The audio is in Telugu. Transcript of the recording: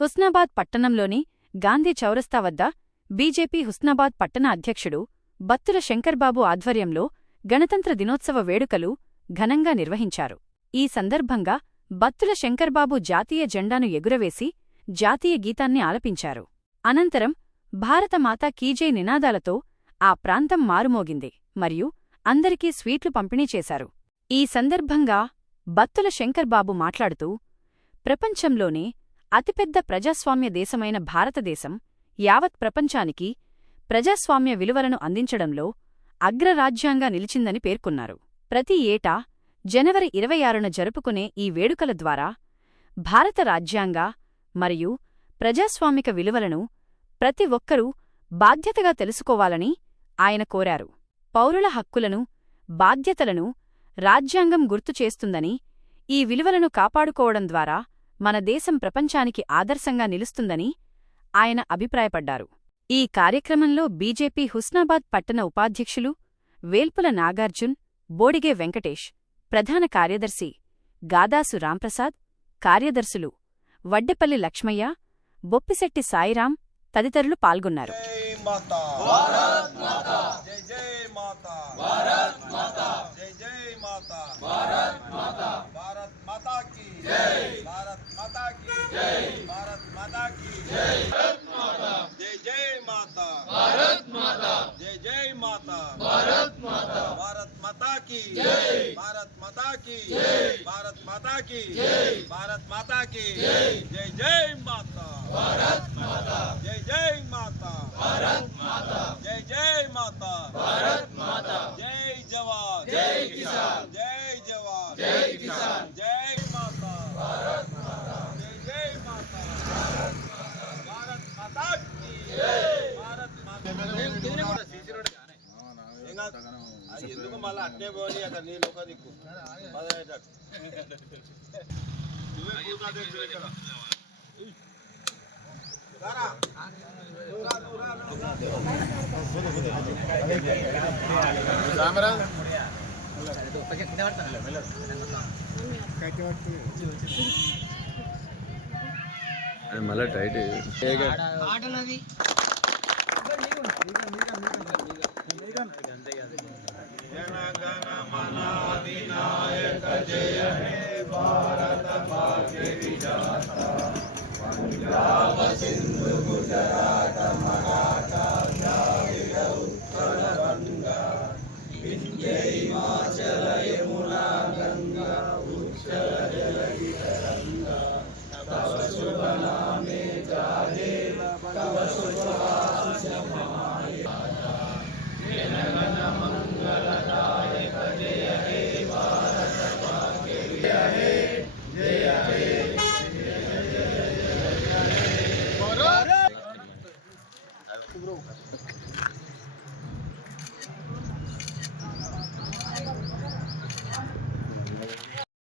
హుస్నాబాద్ పట్టణంలోని గాంధీ చౌరస్తా వద్ద బీజేపీ హుస్నాబాద్ పట్టణ అధ్యక్షుడు బత్తుల శంకర్బాబు ఆధ్వర్యంలో గణతంత్ర దినోత్సవ వేడుకలు ఘనంగా నిర్వహించారు. ఈ సందర్భంగా బత్తుల శంకర్బాబు జాతీయ జెండాను ఎగురవేసి జాతీయ గీతాన్ని ఆలపించారు. అనంతరం భారత మాతా కీ జై నినాదాలతో ఆ ప్రాంతం మారుమోగింది మరియు అందరికీ స్వీట్లు పంపిణీ చేశారు. ఈ సందర్భంగా బత్తుల శంకర్బాబు మాట్లాడుతూ, ప్రపంచంలోనే అతిపెద్ద ప్రజాస్వామ్య దేశమైన భారతదేశం యావత్ ప్రపంచానికి ప్రజాస్వామ్య విలువలను అందించడంలో అగ్రరాజ్యంగా నిలిచిందని పేర్కొన్నారు. ప్రతి ఏటా జనవరి 26న జరుపుకునే ఈ వేడుకల ద్వారా భారత రాజ్యాంగ మరియు ప్రజాస్వామిక విలువలను ప్రతి ఒక్కరూ బాధ్యతగా తెలుసుకోవాలని ఆయన కోరారు. పౌరుల హక్కులను, బాధ్యతలను రాజ్యాంగం గుర్తుచేస్తుందని, ఈ విలువలను కాపాడుకోవడం ద్వారా మన దేశం ప్రపంచానికి ఆదర్శంగా నిలుస్తుందని ఆయన అభిప్రాయపడ్డారు. ఈ కార్యక్రమంలో బీజేపీ హుస్నాబాద్ పట్టణ ఉపాధ్యక్షులు వేల్పుల నాగార్జున్, బోడిగే వెంకటేష్, ప్రధాన కార్యదర్శి గాదాసు రాంప్రసాద్, కార్యదర్శులు వడ్డెపల్లి లక్ష్మయ్య, బొప్పిశెట్టి సాయిరాం తదితరులు పాల్గొన్నారు. ఎందుకు మళ్ళీ అట్నే పోని అక్కడ నీళ్ళు ఒక దిక్కు మళ్ళీ టైట్ నాయక జయ హే భారత భాగ్య విధాత పంజాబ్ సింధు గుజరాత మరాఠా ద్రావిడ ఉత్కళ గంగా వింధ్య హిమాచల యమునా గంగా ఉజ్జల జలధి తరంగా తవ శుభ నామే జాగే తవ శుభాశిష మహాయాత జనగణ మంగళదాయక జయ హే భారత భాగ్య జయ హే జయ హే జయ జయ జయ హే భారత్